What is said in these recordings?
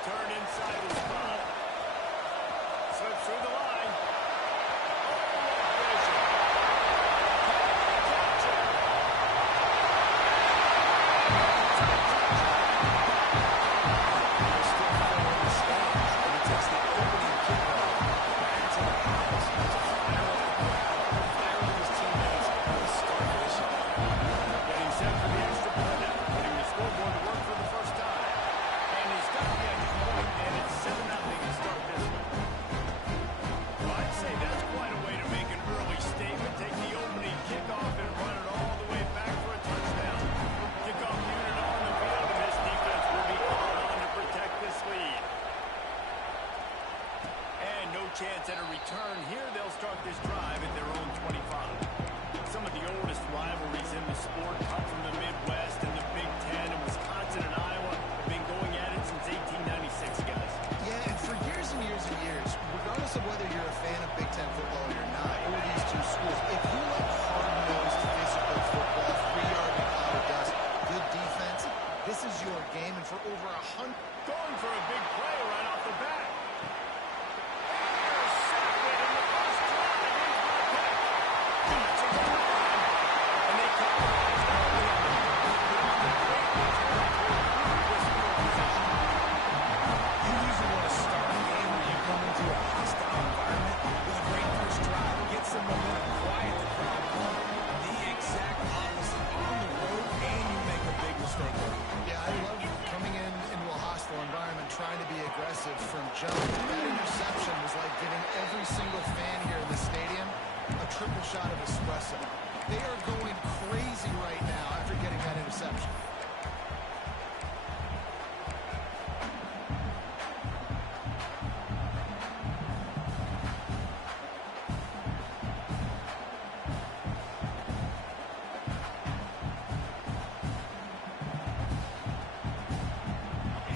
return inside the spot. Slips through the line. Chance at a return here. They'll start this drive at their own 25. Some of the oldest rivalries in the sport come from the Midwest and the Big Ten, and Wisconsin and Iowa have been going at it since 1896, guys. Yeah, and for years and years and years, regardless of whether you're a fan of Big Ten football or you're not, or these two schools, if you like hard-nosed physical football, 3-yard and cloud of dust, good defense, this is your game. And for over 100, going for a big play right off the bat. From jump. That interception was like giving every single fan here in the stadium a triple shot of espresso. They are going crazy right now after getting that interception.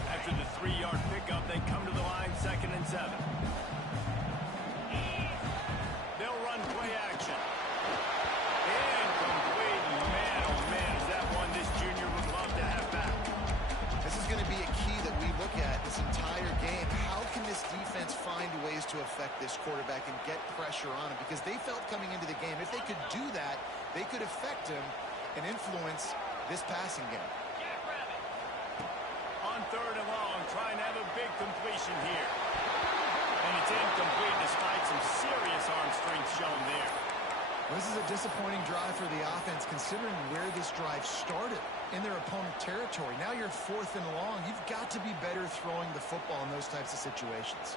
After the 3-yard pickup, they come to the line, 2nd and 7. They'll run play action. Incomplete. Man, oh man, is that one this junior would love to have back. This is going to be a key that we look at this entire game. How can this defense find ways to affect this quarterback and get pressure on him? Because they felt coming into the game, if they could do that, they could affect him and influence this passing game. On 3rd and long, trying to have a big completion here. And it's incomplete despite some serious arm strength shown there. Well, this is a disappointing drive for the offense considering where this drive started in their opponent territory. Now you're 4th and long. You've got to be better throwing the football in those types of situations.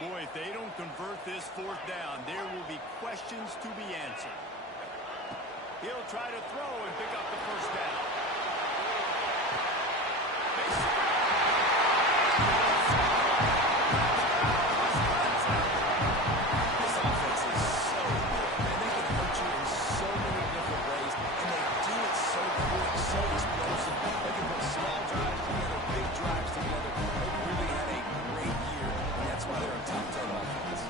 Boy, if they don't convert this 4th down, there will be questions to be answered. He'll try to throw and pick up the 1st down. This offense is so good, and they can hurt you in so many different ways, and they do it so quick, so explosive. They can put small drives together, big drives together. They really had a great year, and that's why they're a top 10 offense.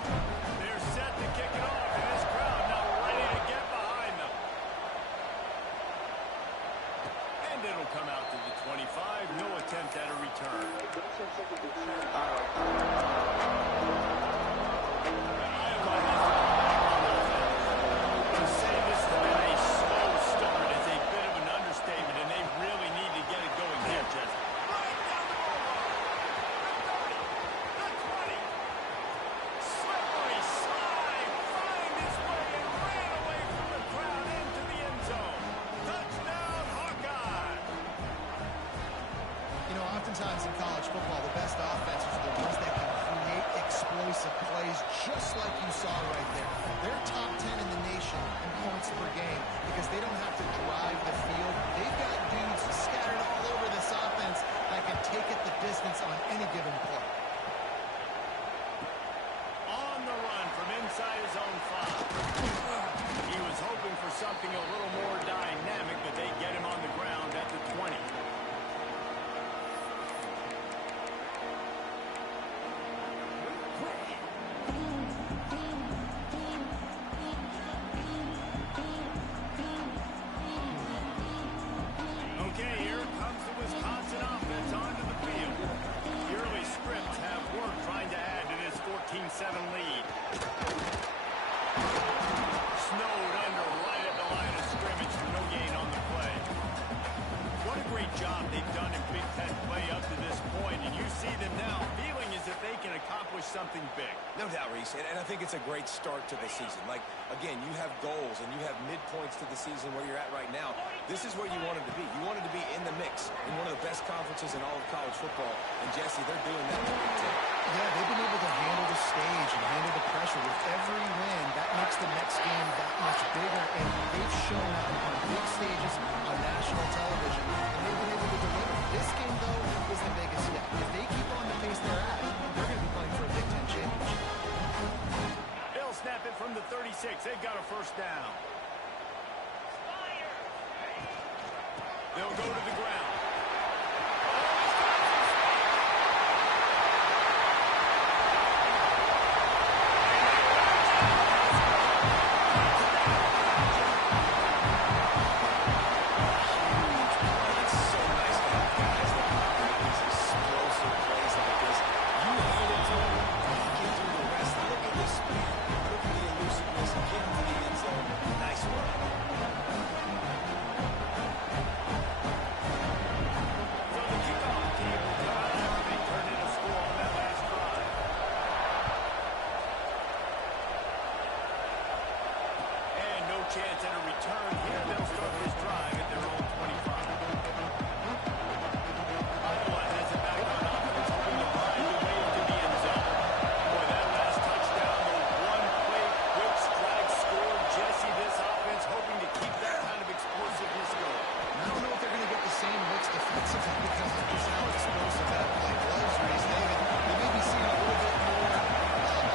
They're set to kick it off, and this crowd now ready to get behind them. lead. Snowed under right at the line of scrimmage. No gain on the play. What a great job they've done in Big Ten play up to this point, and you see them now feeling as if they can accomplish something big. No doubt, Reese, and I think it's a great start to the season. Like, again, you have goals and you have midpoints to the season where you're at right now. This is where you wanted to be. You wanted to be in the mix in one of the best conferences in all of college football, and Jesse, they're doing that in the Big Ten. Yeah, they've been able to handle the stage and handle the pressure. With every win, that makes the next game that much bigger, and they've shown up on big stages on national television, and they've been able to deliver. This game, though, was the biggest step. If they keep on the pace they're at, they're going to be playing for a Big Ten championship. They'll snap it from the 36. They've got a first down. They'll go to the ground. Chance at a return here. They'll start this drive at their own 25. Iowa has it back on offense, hoping to find a way into the end zone. Boy, that last touchdown, the one-play quick strike score. Jesse, this offense hoping to keep that kind of explosiveness going. I don't know if they're going to get the same looks defensively because of just how explosive that play was, Reese. They may be seeing a little bit more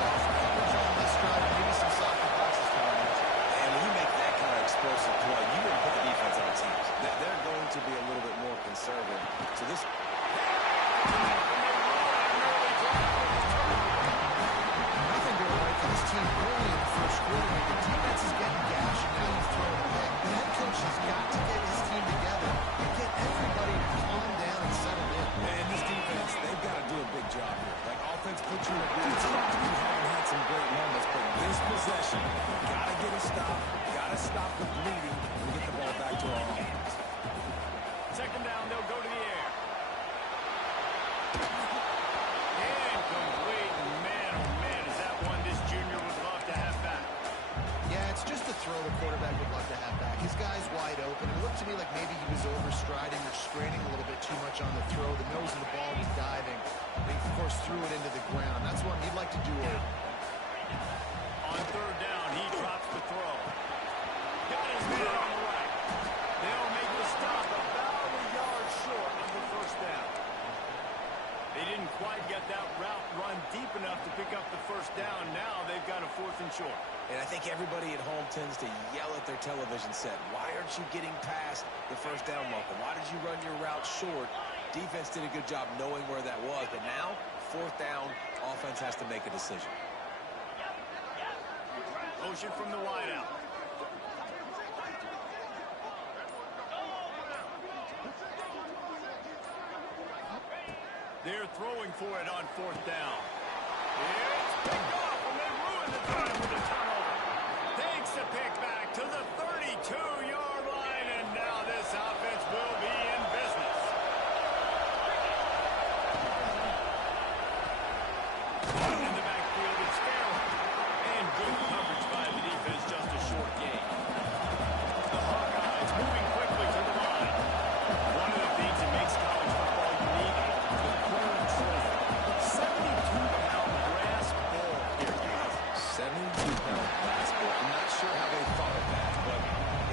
off coverage on this drive, maybe some softer passes coming in. And when you make that kind of explosive play, you want to put the defense on teams. They're going to be a little bit more conservative. So this... Nothing going right for this team early in the first quarter. The defense is getting gashed, and now you've thrown it away. The head coach has got to get his team together and get everybody to calm down and settle in. And this defense, they've got to do a big job here. Like, offense puts you in a bad spot. You haven't had some great moments, but this possession, got to get a stop, got to stop the bleeding, and get the ball back to our offense. Second down, they'll go to the air. Incomplete. Man, oh man, is that one this junior would love to have back. Yeah, it's just a throw the quarterback would love to have back. His guy's wide open. It looked to me like maybe he was overstriding or straining a little bit too much on the throw. The nose of the ball was diving. And he, of course, threw it into the ground. That's one he'd like to do over. On third down, he drops the throw. Got his man on the right. They'll make the stop about a yard short of the first down. They didn't quite get that route run deep enough to pick up the first down. Now they've got a 4th and short. And I think everybody at home tends to yell at their television set. Why aren't you getting past the first down marker? Why did you run your route short? Defense did a good job knowing where that was. But now, 4th down, offense has to make a decision. Motion from the wideout. They're throwing for it on 4th down. It's picked off, and they ruin the time with a turnover. Takes the pick back to the 32-yard line, and now this offense will be in business. In the backfield, it's Farrell. And good coverage by the defense, just a short gain. The Hawkeyes moving quickly to the line. One of the things that makes college football unique, the clearance trophy. 72-pound brass ball here. 72-pound brass ball. I'm not sure how they thought of that, but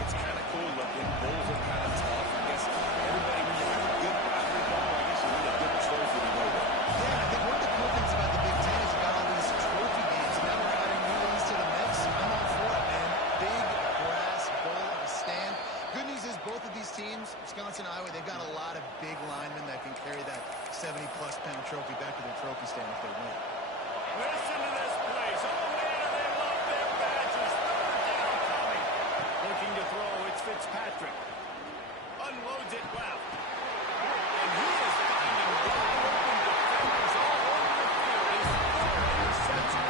it's kind of cool looking. Bulls are kind of tough. I guess everybody, when you have a good rivalry ball, I guess you need a good trophy to go with. Yeah, I think one of the cool things about the Big Ten is you got all these trophy games, and now we're adding new ones to the mix. I'm all for it, man. Big brass bowl on a stand. Good news is both of these teams, Wisconsin, Iowa, they've got a lot of big linemen that can carry that 70-plus pound trophy back to their trophy stand if they win. Listen to this place. Oh, man, they love their badges. Third down coming. Looking to throw, it's Fitzpatrick. Unloads it left. And he is finding wide open defenders all over the field. His third interception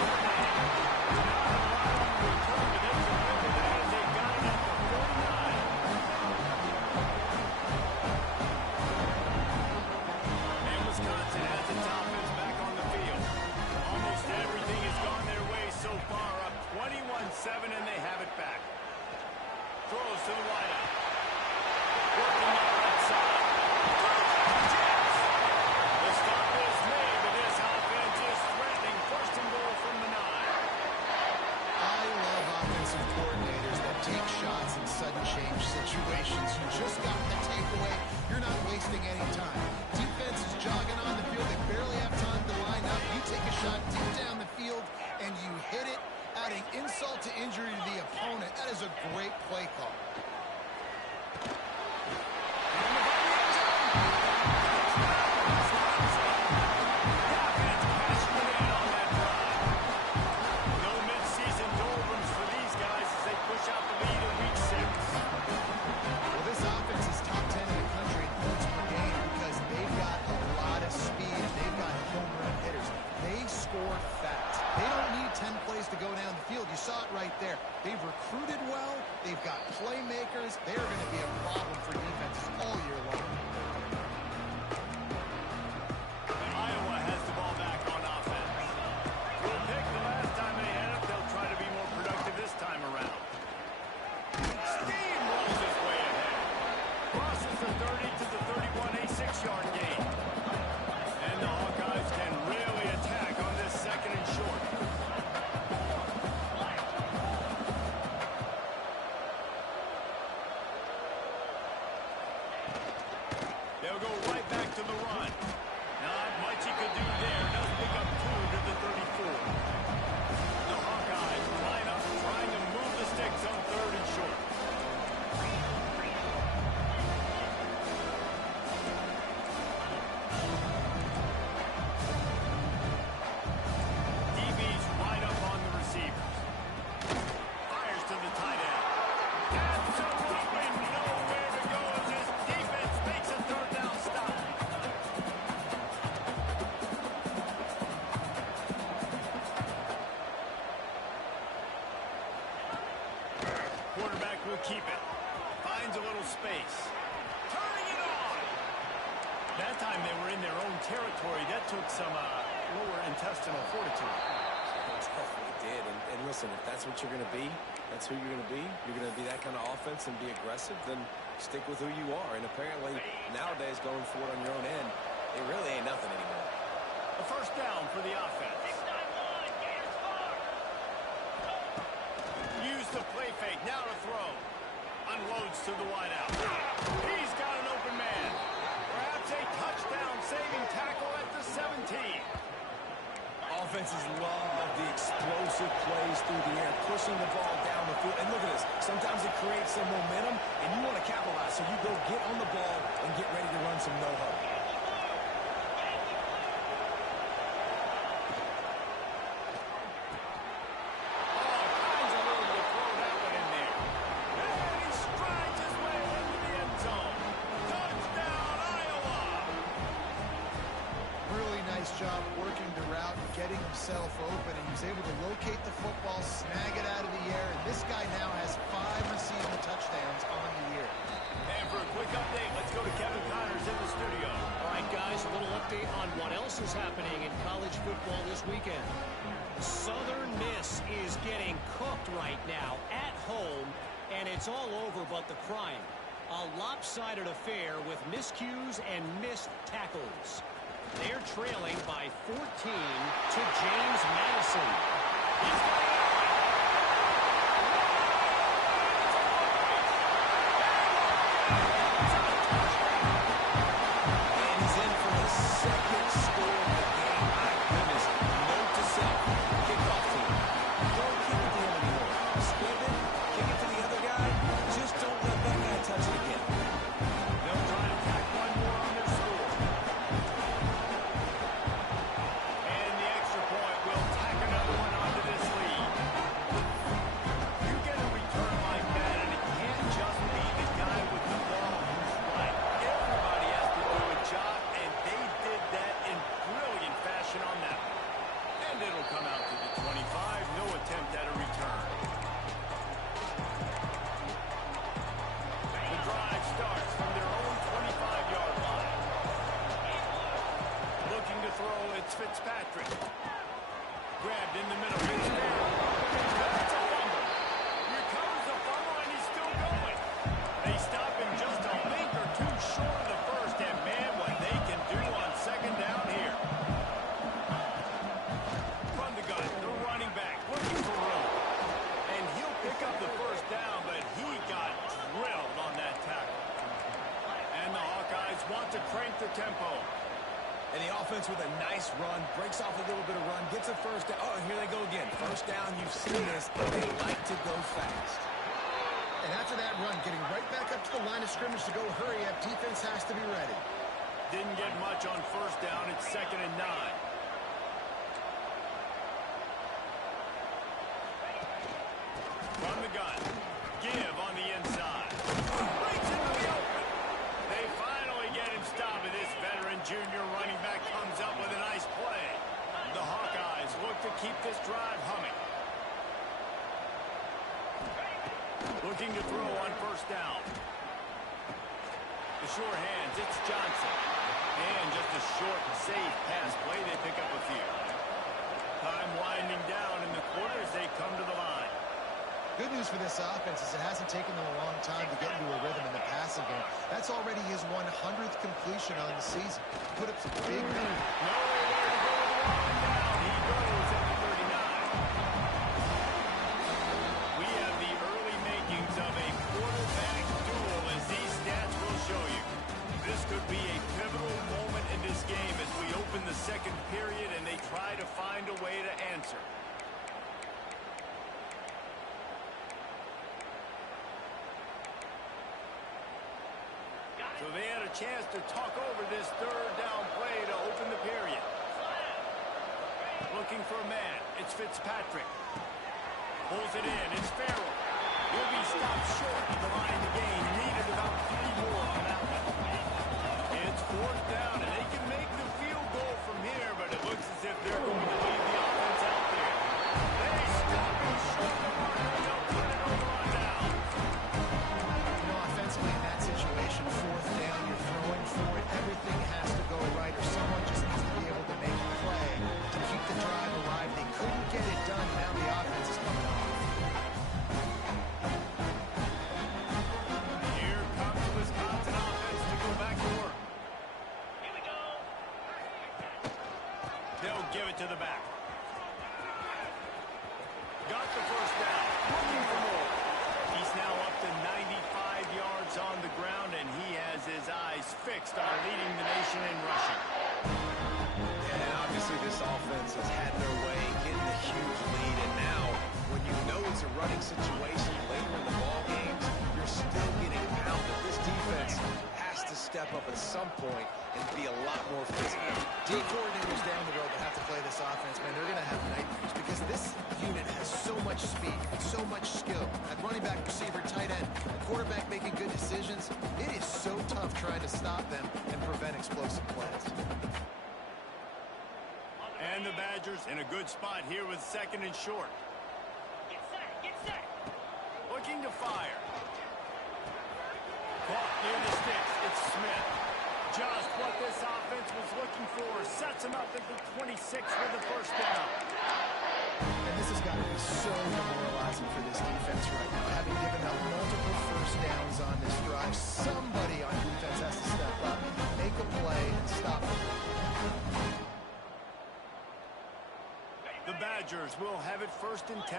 offensive coordinators that take shots in sudden change situations. You just got the takeaway. You're not wasting any time. Defense is jogging on the field. They barely have time to line up. You take a shot deep down the field, and you hit it, adding insult to injury to the opponent. That is a great play call. You saw it right there. They've recruited well. They've got playmakers. They are going to be a problem for defenses all year long. Iowa has the ball back on offense. Good pick the last time they had it. They'll try to be more productive this time around. Steamrolls his way ahead. Crosses the 30 to the 31, a 6-yard gain. And the Hawkeyes can really attack on this second and short. They'll go right back to the run. Not much he could do there. Does pick up 2 to the 34. The Hawkeyes line up trying to move the sticks on 3rd and short. DB's right up on the receivers. Fires to the tight end. Absolutely nowhere to go as this defense makes a 3rd down stop. Quarterback will keep it. Finds a little space. Turning it on. That time they were in their own territory. That took some lower intestinal fortitude. It definitely did. And listen, if that's what you're going to be, that's who you're going to be. You're going to be that kind of offense and be aggressive, then stick with who you are. And apparently, nowadays, going for it on your own end, it really ain't nothing anymore. A 1st down for the offense. Use the play fake. Now to throw. Unloads to the wideout. He's got an open man. Perhaps a touchdown-saving tackle at the 17. Offenses love the explosive plays through the air, pushing the ball down the field. And look at this. Sometimes it creates some momentum, and you want to capitalize. So you go get on the ball and get ready to run some no-huddle. Job working the route and getting himself open, and he was able to locate the football, snag it out of the air, and this guy now has 5 receiving touchdowns on the year. And for a quick update, let's go to Kevin Connors in the studio. All right, guys, a little update on what else is happening in college football this weekend. Southern Miss is getting cooked right now at home, and it's all over but the crying. A lopsided affair with miscues and missed tackles. They're trailing by 14 to James Madison. He's got it. And he's in for the 2nd score of the game. My goodness. Note to self. Kickoff team. Don't kick it to him anymore. Split it. Kick it to the other guy. Just don't let that guy touch it again. They'll try to tack one more on their score. And the extra point will tack another one onto this lead. You get a return like that, and it can't just be the guy with the ball who's right. Everybody has to do a job, and they did that in brilliant fashion on that one. And it'll come out to the 25. No attempt at a return. The drive starts from their own 25-yard line. Looking to throw, it's Fitzpatrick. Grabbed in the middle. It's there. That's a fumble. Recovers the fumble, and he's still going. They stop him just a link or two short of the first, and man, what they can do on 2nd down here. From the gun, the running back looking for room. And he'll pick offense with a nice run, breaks off a little bit of run, gets a first down. Oh, here they go again. First down, you've seen this. They like to go fast. And after that run, getting right back up to the line of scrimmage to go hurry up, defense has to be ready. Didn't get much on first down. It's 2nd and 9. From the gun. Give on the inside. Breaks into the open. They finally get him stopped. This veteran junior running back comes up with a nice play. The Hawkeyes look to keep this drive humming. Looking to throw on first down. The sure hands, it's Johnson. And just a short and safe pass play. They pick up a few. Time winding down in the quarter as they come to the line. Good news for this offense is it hasn't taken them a long time to get into a rhythm in the passing game. That's already his 100th completion on the season. Put up some big numbers. Nowhere to go with the line down. He goes at the 39. We have the early makings of a quarterback duel, as these stats will show you. This could be a pivotal moment in this game as we open the second period and they try to find a way to answer. So they had a chance to talk over this third down play to open the period. Looking for a man. It's Fitzpatrick. Pulls it in. It's Farrell. He'll be stopped short of the line of the game. Needed about 3 more on that one. It's 4th down, and they can make the field goal from here, but it looks as if they're going to leave the offense out there. They stop him short of the mark, and they'll turn it over on down. You know, offensively in that situation, 4th down, you're throwing for it. Everything has to go right, or someone just needs to be able to make a play to keep the drive alive. They couldn't get it done. Now the offense is coming off. Here comes the Wisconsin offense to go back to work. Here we go. They'll give it to the back. Got the first down. Looking for more. He's now up to 95 yards on the ground, and he has his eyes fixed on leading the nation in rushing. And obviously this offense has had their way, getting a huge lead. And now, when you know it's a running situation later in the ball games, you're still getting pounded. This defense has to step up at some point and be a lot more physical. D coordinators down the road that have to play this offense, man, they're going to have nightmares because this unit has so much speed, so much skill. At running back, receiver, tight end, a quarterback making good decisions. It is so tough trying to stop them and prevent explosive plays. And the Badgers in a good spot here with 2nd and short. Get set, get set. Looking to fire. Caught near the sticks. It's Smith. Just what this offense was looking for. Sets him up at the 26 for the first down. And this has got to be so demoralizing for this defense right now. Having given up multiple first downs on this drive, somebody on defense has to step up, make a play, and stop it. The Badgers will have it 1st and 10.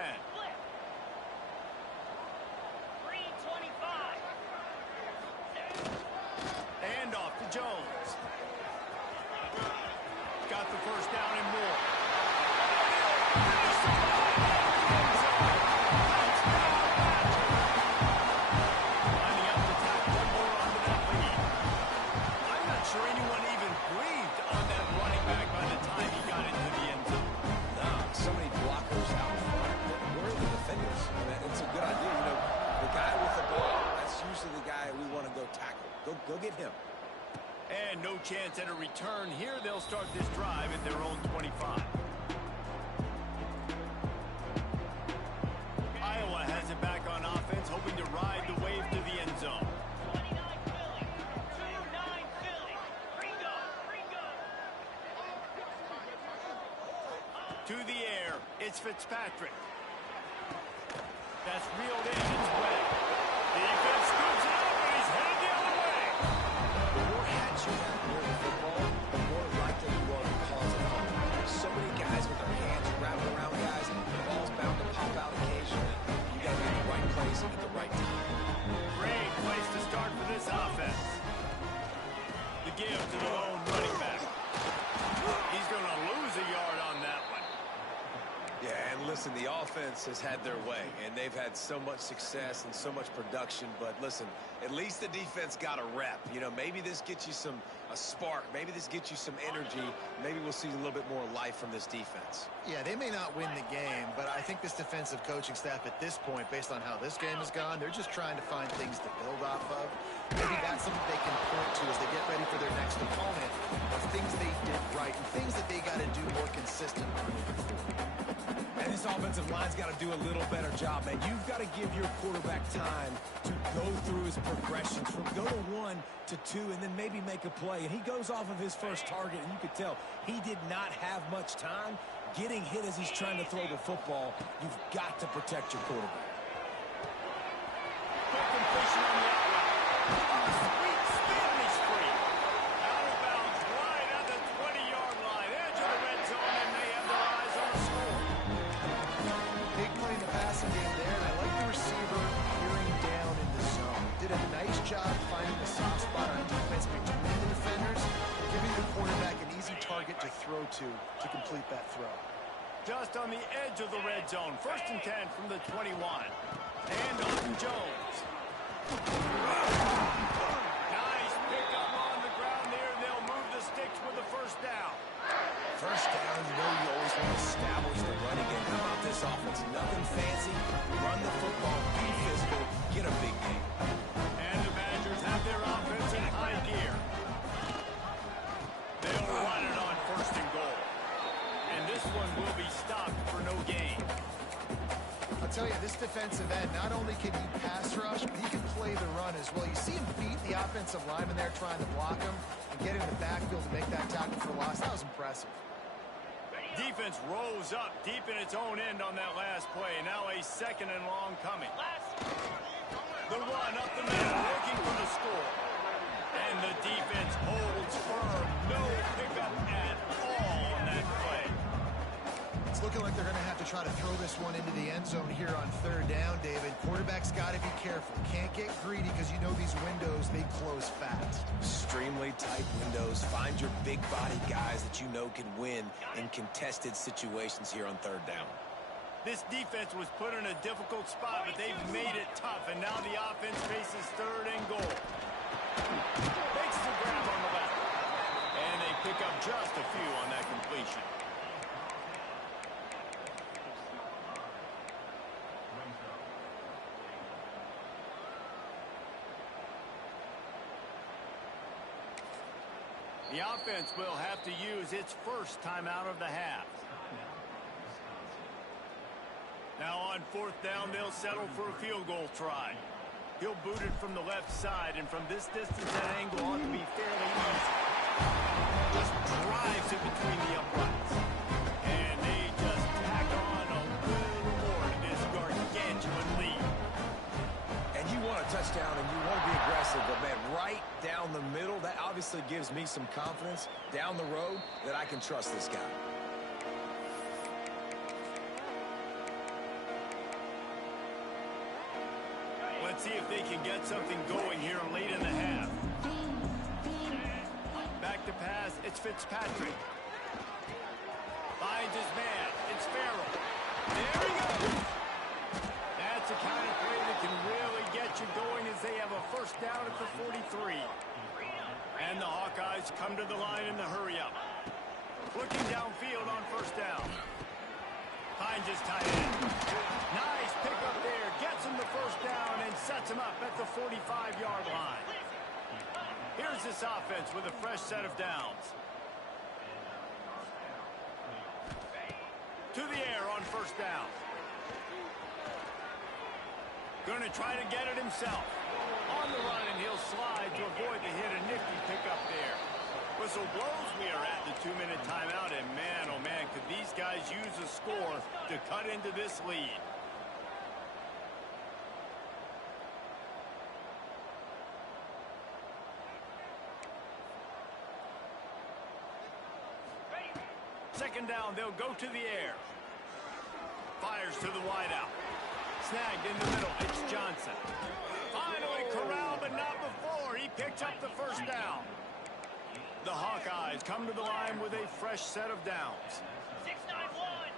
And off to Jones. Got the first down and more. Lining up to tack one more onto that lead. I'm not sure anyone even breathed on that running back by the time he got into the end zone. No, so many blockers out in front. Where are the defenders? I mean, it's a good idea. You know, the guy with the ball, that's usually the guy we want to go tackle. Go get him. And no chance at a return here. They'll start this drive at their own 25. Iowa has it back on offense, hoping to ride the wave to the end zone. 29 Philly. 2-9 Philly. To the air. It's Fitzpatrick. That's reeled in. It's Webb. Defense scoops it up, and he's headed the other way. The more hats you have in football, the more likely you are to cause a fumble. So many guys with their hands wrapping around guys, and the ball's bound to pop out occasionally. You got to be in the right place at the right time. Great place to start for this offense. The give to the lone running back. listen, the offense has had their way, and they've had so much success and so much production. But listen, at least the defense got a rep. You know, maybe this gets you a spark. Maybe this gets you some energy. Maybe we'll see a little bit more life from this defense. Yeah, they may not win the game, but I think this defensive coaching staff at this point, based on how this game has gone, they're just trying to find things to build off of. Maybe that's something they can point to as they get ready for their next opponent, of things they did right and things that they got to do more consistently moving forward. And this offensive line's got to do a little better job, man. You've got to give your quarterback time to go through his progressions from go to 1 to 2 and then maybe make a play. And he goes off of his first target, and you could tell he did not have much time getting hit as he's trying to throw the football. You've got to protect your quarterback. Quick completion on the outright. Sweet spin, he's free. Out of bounds, right at the 20-yard line. Edge of the red zone, and they have their eyes on the score. Big play in the passing game there, and I like the receiver peering down in the zone. Did a nice job finding the soft spot on defense between the defenders, giving the quarterback an easy target to throw to complete that throw. Just on the edge of the red zone. 1st and 10 from the 21. And off Jones. Nice pickup on the ground there. They'll move the sticks with the first down. First down, you know you always want to establish the running game. How about this offense? Nothing fancy. Run the football, be physical, get a big game. And the Badgers have their offense in high gear. They'll run it on 1st and goal. And this one will be stopped for no gain. I'll tell you, this defensive end, not only can he pass rush, but he can play the run as well. You see him beat the offensive lineman there trying to block him and get in the backfield to make that tackle for loss. That was impressive. Defense rose up deep in its own end on that last play. Now a 2nd and long coming. The run up the middle, looking for the score. And the defense holds firm. No pickup at all on that play. It's looking like they're going to have to try to throw this one into the end zone here on 3rd down, David. Quarterback's got to be careful. Can't get greedy because you know these windows, they close fast. Extremely tight windows. Find your big body guys that you know can win in contested situations here on 3rd down. This defense was put in a difficult spot, but they've made it tough, and now the offense faces 3rd and goal. Makes the grab on the left. And they pick up just a few on that completion. The offense will have to use its first timeout of the half. Now on 4th down, they'll settle for a field goal try. He'll boot it from the left side, and from this distance, that angle ought to be fairly easy. Just drives it between the uprights. And they just tack on a little more to this gargantuan lead. And you want a touchdown and you want to be aggressive, but man, right down the middle, that obviously gives me some confidence down the road that I can trust this guy. Let's see if they can get something going here late in the half. Back to pass, it's Fitzpatrick. Finds his man, it's Farrell. There he goes! That's the kind of play that can really get you going as they have a 1st down at the 43. And the Hawkeyes come to the line in the hurry-up. Looking downfield on 1st down. Finds his tight end. Nice pickup there. Gets him the 1st down and sets him up at the 45-yard line. Here's this offense with a fresh set of downs. To the air on 1st down. Going to try to get it himself. On the run, and he'll slide to avoid the hit. A nifty pickup there. Whistle blows. We are at the 2-minute timeout, and man, oh man, could these guys use a score to cut into this lead. Second down, they'll go to the air. Fires to the wideout. Snagged in the middle, it's Johnson. Finally corralled, but not before. He picks up the 1st down. The Hawkeyes come to the line with a fresh set of downs. 6-9-1,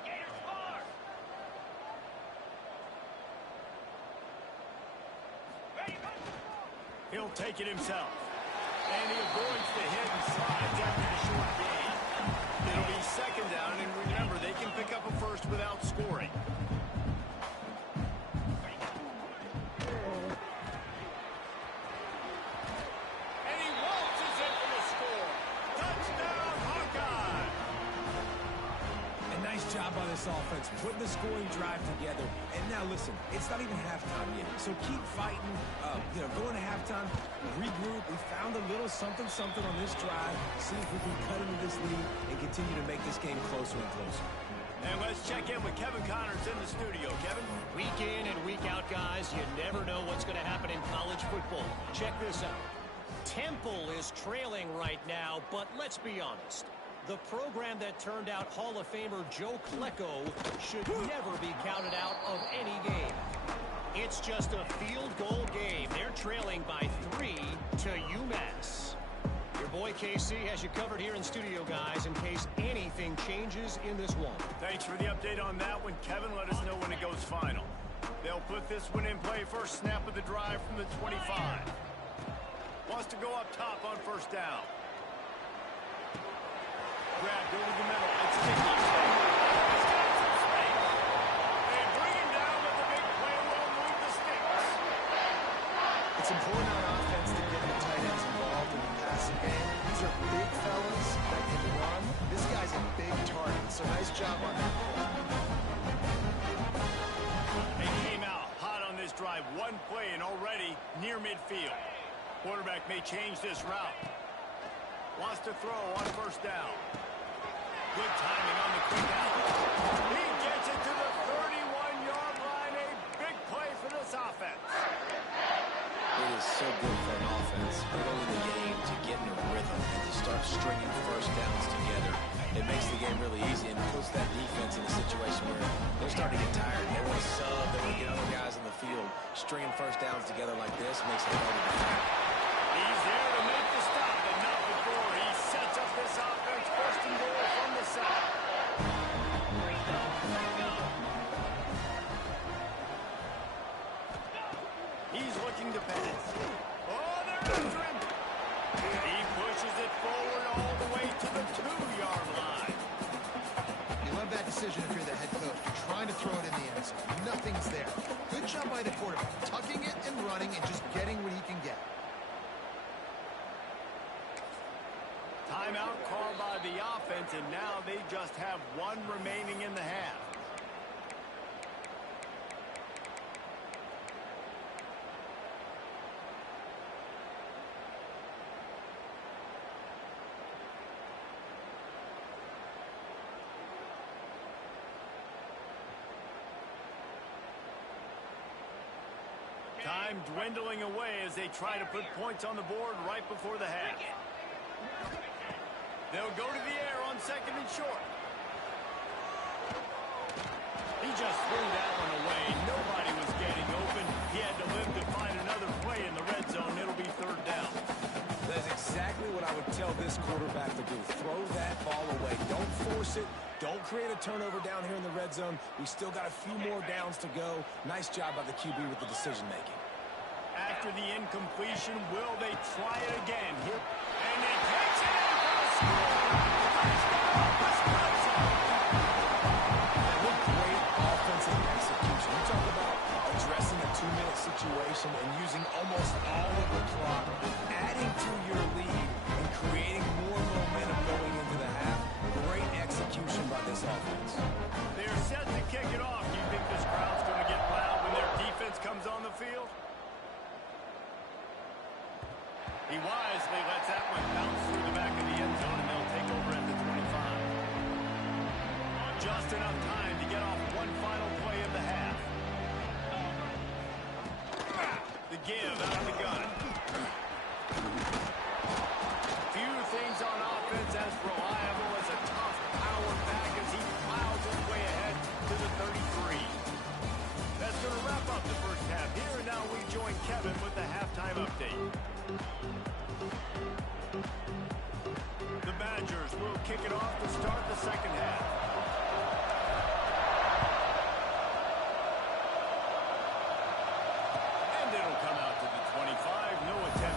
Gators far. He'll take it himself. And he avoids the hit and slides after the short gain. It'll be second down, and remember, they can pick up a first without scoring. And he waltzes in for the score. Touchdown, Hawkeye! A nice job by this offense, putting the scoring drive together. And now listen, it's not even halftime yet, so keep fighting. Going to halftime, regroup. We found a little something on this drive. See if we can cut into this lead and continue to make this game closer and closer. And let's check in with Kevin Connors in the studio. Kevin? Week in and week out, guys, you never know what's going to happen in college football. Check this out. Temple is trailing right now, but let's be honest. The program that turned out Hall of Famer Joe Klecko should never be counted out of any game. It's just a field goal game. They're trailing by 3 to UMass. Your boy KC has you covered here in studio, guys, in case anything changes in this one. Thanks for the update on that one, Kevin. Let us know when it goes final. They'll put this one in play. First snap of the drive from the 25. Wants to go up top on first down. Grab, go to the middle. It's sticky. He's got some space. They bring him down, but the big play will move the sticks. It's important on offense to get the tight ends involved in the passing game. These are big fellas that can run. This guy's a big target, so nice job on that play. They came out hot on this drive. One play and already near midfield. Quarterback may change this route. Wants to throw on first down. Good timing on the quick out. He gets it to the 31-yard line. A big play for this offense. It is so good for an offense early in the game to get in a rhythm and to start stringing first downs together. It makes the game really easy and puts that defense in a situation where they're starting to get tired. They want to sub. They want to get other guys in the field. Stringing first downs together like this makes it harder to defend. He's there to make the stop, but not before. He sets up this offense first and goal from the side. He's looking to pass. Oh, they're after him. He pushes it forward all the way to the 2-yard line. You love that decision if you're the head coach. You're trying to throw it in the end zone. Nothing's there. Good job by the quarterback, tucking it and running and just getting what he can get. Timeout called by the offense, and now they just have one remaining in the half. Time dwindling away as they try to put points on the board right before the half. They'll go to the air on second and short. He just threw that one away. Nobody was getting open. He had to live to find another play in the red zone. It'll be third down. That's exactly what I would tell this quarterback to do. Throw that ball away. Don't force it. Don't create a turnover down here in the red zone. We still got a few more downs to go. Nice job by the QB with the decision-making. After the incompletion, will they try it again? Here, and he takes it in for the score. Touchdown, Wisconsin! What great offensive execution. You talk about addressing a 2-minute situation and using almost all of the clock, adding to your lead and creating more momentum going into the half. Great execution by this offense. They're set to kick it off. Do you think this crowd's going to get loud when their defense comes on the field? He wisely lets that one bounce through the back of the end zone, and they'll take over at the 25. Just enough time to get off one final play of the half. The give out of the gun. Few things on offense as reliable as a tough power back as he plows his way ahead to the 33. That's going to wrap up the first half. Here and now we join Kevin with the halftime update. The Badgers will kick it off to start the second half. And it'll come out to the 25. No attempt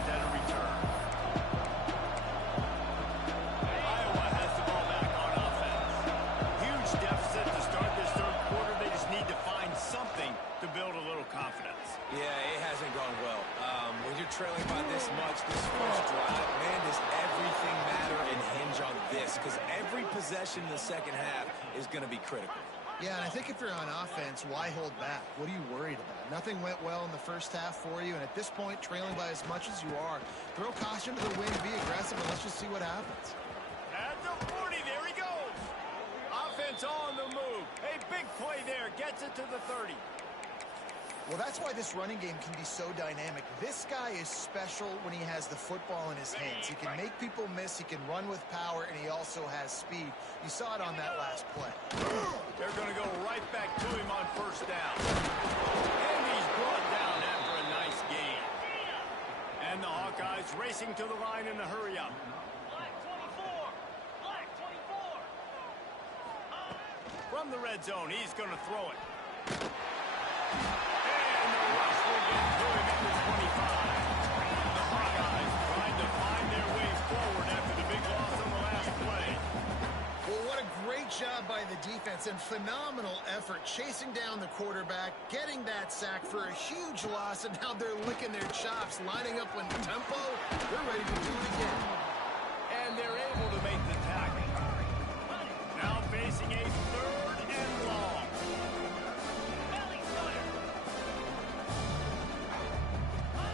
possession in the second half is going to be critical. Yeah, and I think if you're on offense, why hold back? What are you worried about? Nothing went well in the first half for you, and at this point, trailing by as much as you are, throw caution to the wind, be aggressive, and let's just see what happens. At the 40, there he goes. Offense on the move. A big play there, gets it to the 30. Well, that's why this running game can be so dynamic. This guy is special when he has the football in his hands. He can make people miss, he can run with power, and he also has speed. You saw it on that last play. They're going to go right back to him on first down. And he's brought down after a nice gain. And the Hawkeyes racing to the line in a hurry-up. Black 24. Black 24. From the red zone, he's going to throw it. And the rush will get to him at the 25. The Hawkeyes trying to find their way forward after the big loss on the last play. Well, what a great job by the defense and phenomenal effort chasing down the quarterback, getting that sack for a huge loss, and now they're licking their chops, lining up in tempo. They're ready to do it again. And they're able to make the tackle. Now facing a third and long.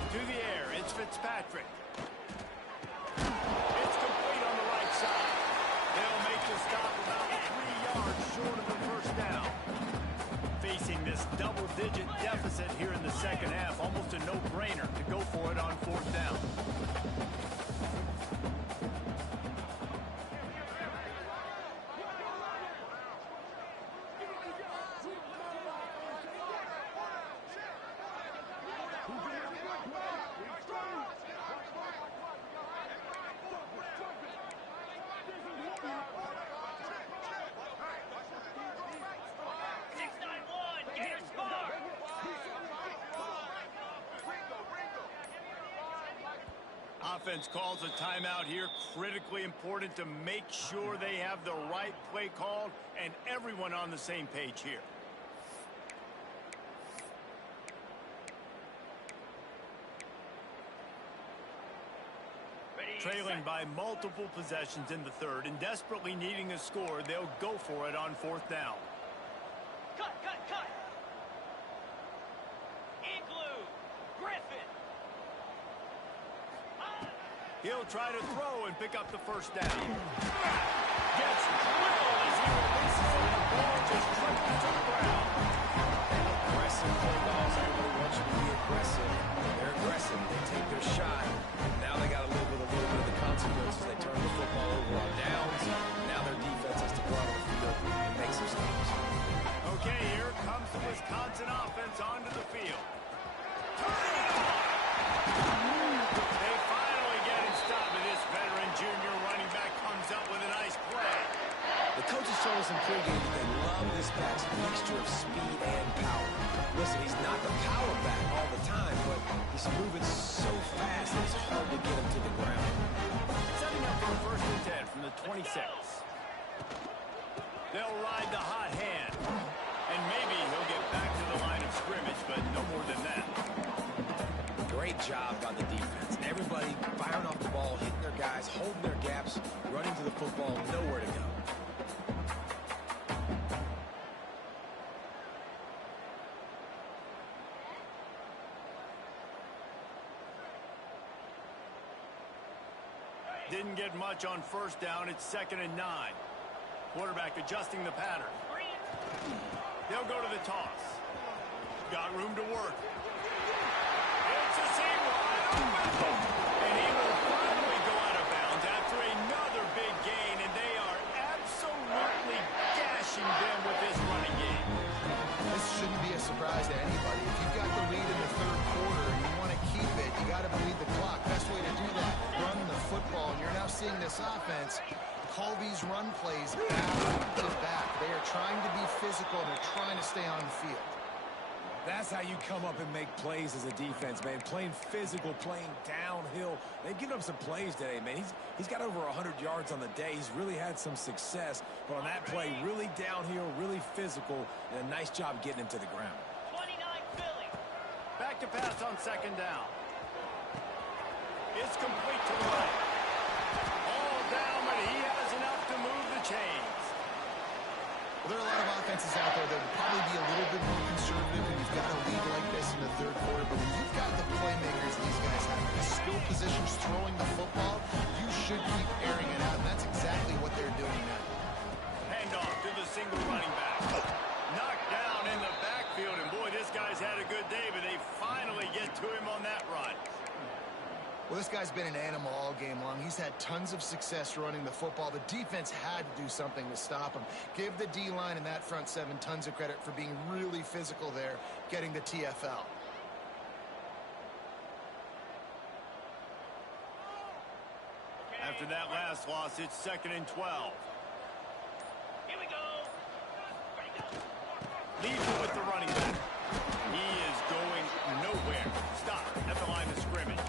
To the air, it's Fitzpatrick. It's complete on the right side. They'll make the stop about 3 yards short of the first down. Facing this double-digit deficit here in the second half, almost a no-brainer to go for it on fourth down. Offense calls a timeout here. Critically important to make sure they have the right play called and everyone on the same page here. Trailing by multiple possessions in the third and desperately needing a score, they'll go for it on fourth down. Cut. Igloo. Griffin. He'll try to throw and pick up the first down. Gets drilled as he releases it. The ball just trickles to the ground. Aggressive play calls. Everybody wants you to be aggressive. They're aggressive. They take their shot. Now they got to live with a little bit of the consequences. They turn the football over on downs. Now their defense has to go out on the field and make some stops. Okay, here comes the Wisconsin offense onto the field. Turning it on. They finally get it stopped, and this veteran junior running back comes up with a nice play. The coaches told us in pregame that they love this back's mixture of speed and power. Listen, he's not the power back all the time, but he's moving so fast that it's hard to get him to the ground. Setting up for a 1st and 10 from the 26. They'll ride the hot hand. And maybe he'll get back to the line of scrimmage, but no more than that. Great job by the defense. Everybody firing off the ball, hitting their guys, holding their gaps, running to the football, nowhere to go. Didn't get much on first down. It's 2nd and 9. Quarterback adjusting the pattern. They'll go to the toss. Got room to work. It's a seam wide open. And he will finally go out of bounds after another big gain. And they are absolutely gashing them with this running game. This shouldn't be a surprise to anybody. If you've got the lead in the third quarter and you want to keep it, you got to bleed the clock. Best way to do that, run the football. And you're now seeing this offense call these run plays back to back. They are trying to be physical. They're trying to stay on the field. That's how you come up and make plays as a defense, man. Playing physical, playing downhill. They've given up some plays today, man. He's got over 100 yards on the day. He's really had some success. But on that play, really downhill, really physical, and a nice job getting him to the ground. 29 Philly. Back to pass on 2nd down. It's complete to the right. All down, but he has enough to move the the chains. Well, there are a lot of offenses out there that would probably be a little bit more conservative when you've got a lead like this in the third quarter. But when you've got the playmakers these guys have, the skill positions throwing the football, you should keep airing it out. And that's exactly what they're doing now. Handoff to the single running back. Knocked down in the backfield. And boy, this guy's had a good day, but they finally get to him on that run. Well, this guy's been an animal all game long. He's had tons of success running the football. The defense had to do something to stop him. Give the D-line and that front seven tons of credit for being really physical there, getting the TFL. After that last loss, it's 2nd and 12. Here we go. Leads it with the running back. He is going nowhere. Stop at the line of scrimmage.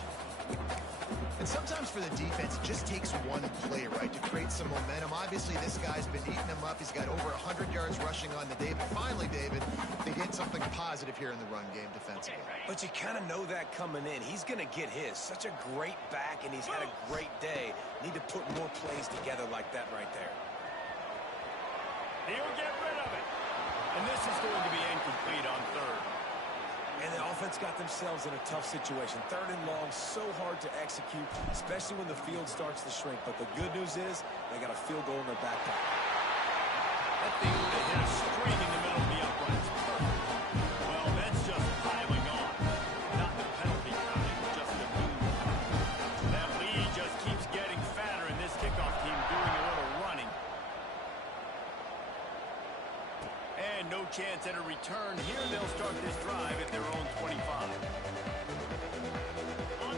And sometimes for the defense, it just takes one play, right, to create some momentum. Obviously, this guy's been eating them up. He's got over 100 yards rushing on the day. But finally, David, they get something positive here in the run game defensively. But you kind of know that coming in. He's going to get his. Such a great back, and he's had a great day. Need to put more plays together like that right there. He'll get rid of it. And this is going to be incomplete on third. And the offense got themselves in a tough situation. 3rd and long, so hard to execute, especially when the field starts to shrink. But the good news is they got a field goal in their back pocket. That thing would have hit a string in the middle of the uprights. Perfect. Well, that's just piling on. Not the penalty kind, just the move. That lead just keeps getting fatter, and this kickoff team doing a little running. And no chance at a return here. They'll start this drive at their own 25.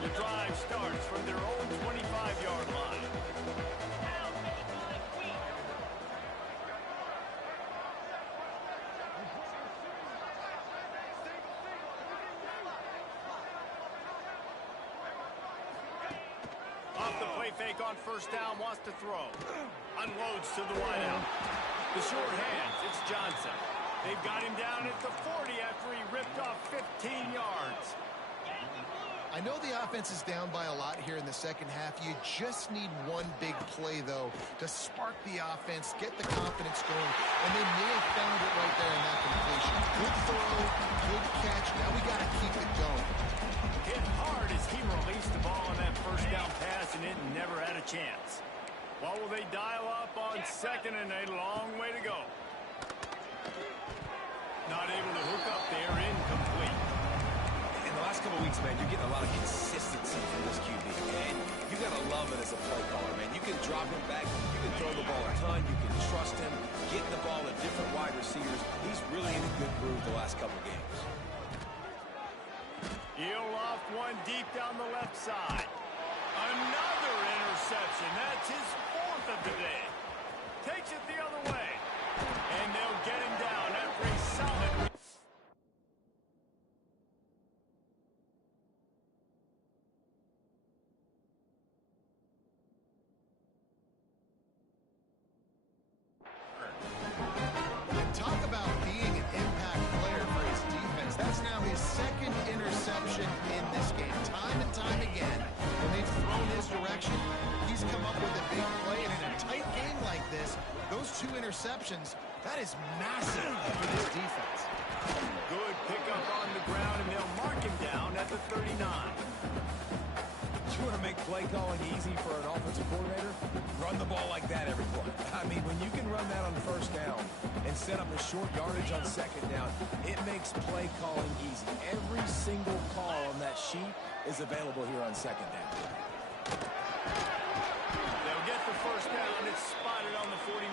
The drive starts from their own 25-yard line. Off the play fake on first down, wants to throw. Unloads to the wideout. The short hands, it's Johnson. They've got him down at the 40 after he ripped off 15 yards. I know the offense is down by a lot here in the second half. You just need one big play, though, to spark the offense, get the confidence going, and they may have found it right there in that completion. Good throw, good catch. Now we got to keep it going. Hit hard as he released the ball on that first down pass, and it never had a chance. Well, will they dial up on 2nd and a long way to go? Not able to hook up there, incomplete. In the last couple of weeks, man, you're getting a lot of consistency from this QB. And you got to love it as a play caller, man. You can drop him back. You can throw the ball a ton. You can trust him. Getting the ball to different wide receivers. He's really in a good groove the last couple of games. He'll loft one deep down the left side. Another interception. That's his 4th of the day. Takes it the other way. And they'll get him down after a solid... Talk about being an impact player for his defense. That's now his 2nd interception in this game. Time and time again, when they've thrown his direction, he's come up with a big play. And in a tight game like this, those 2 interceptions, that is massive for this defense. Good pickup on the ground, and they'll mark him down at the 39. You want to make play calling easy for an offensive coordinator? Run the ball like that every play. I mean, when you can run that on first down and set up a short yardage on 2nd down, it makes play calling easy. Every single call on that sheet is available here on 2nd down. They'll get the first down. It's spotted on the 49.